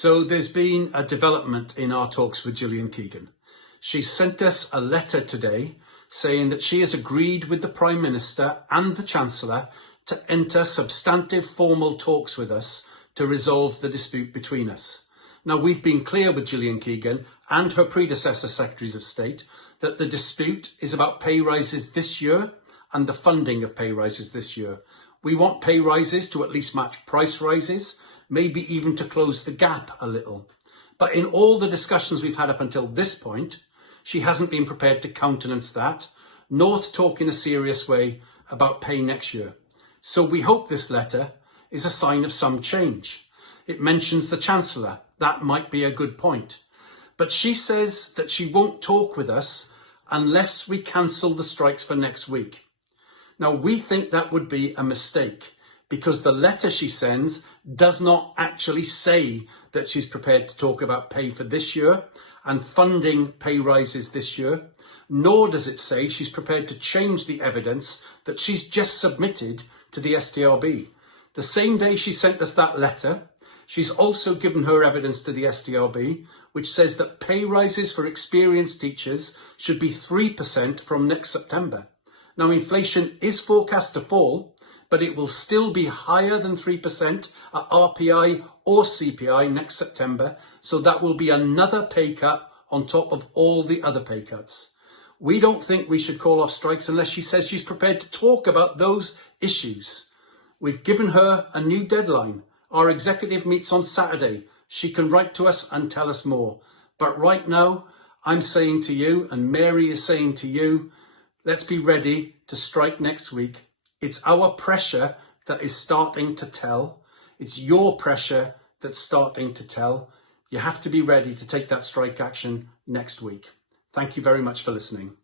So there's been a development in our talks with Gillian Keegan. She sent us a letter today saying that she has agreed with the Prime Minister and the Chancellor to enter substantive formal talks with us to resolve the dispute between us. Now, we've been clear with Gillian Keegan and her predecessor Secretaries of State that the dispute is about pay rises this year and the funding of pay rises this year. We want pay rises to at least match price rises, maybe even to close the gap a little. But in all the discussions we've had up until this point, she hasn't been prepared to countenance that, nor to talk in a serious way about pay next year. So we hope this letter is a sign of some change. It mentions the Chancellor. That might be a good point. But she says that she won't talk with us unless we cancel the strikes for next week. Now, we think that would be a mistake because the letter she sends does not actually say that she's prepared to talk about pay for this year and funding pay rises this year, nor does it say she's prepared to change the evidence that she's just submitted to the STRB. The same day she sent us that letter, she's also given her evidence to the STRB, which says that pay rises for experienced teachers should be 3% from next September. Now, inflation is forecast to fall, but it will still be higher than 3% at RPI or CPI next September, so that will be another pay cut on top of all the other pay cuts. We don't think we should call off strikes unless she says she's prepared to talk about those issues. We've given her a new deadline. Our executive meets on Saturday. She can write to us and tell us more. But right now, I'm saying to you, and Mary is saying to you, let's be ready to strike next week. It's our pressure that is starting to tell. It's your pressure that's starting to tell. You have to be ready to take that strike action next week. Thank you very much for listening.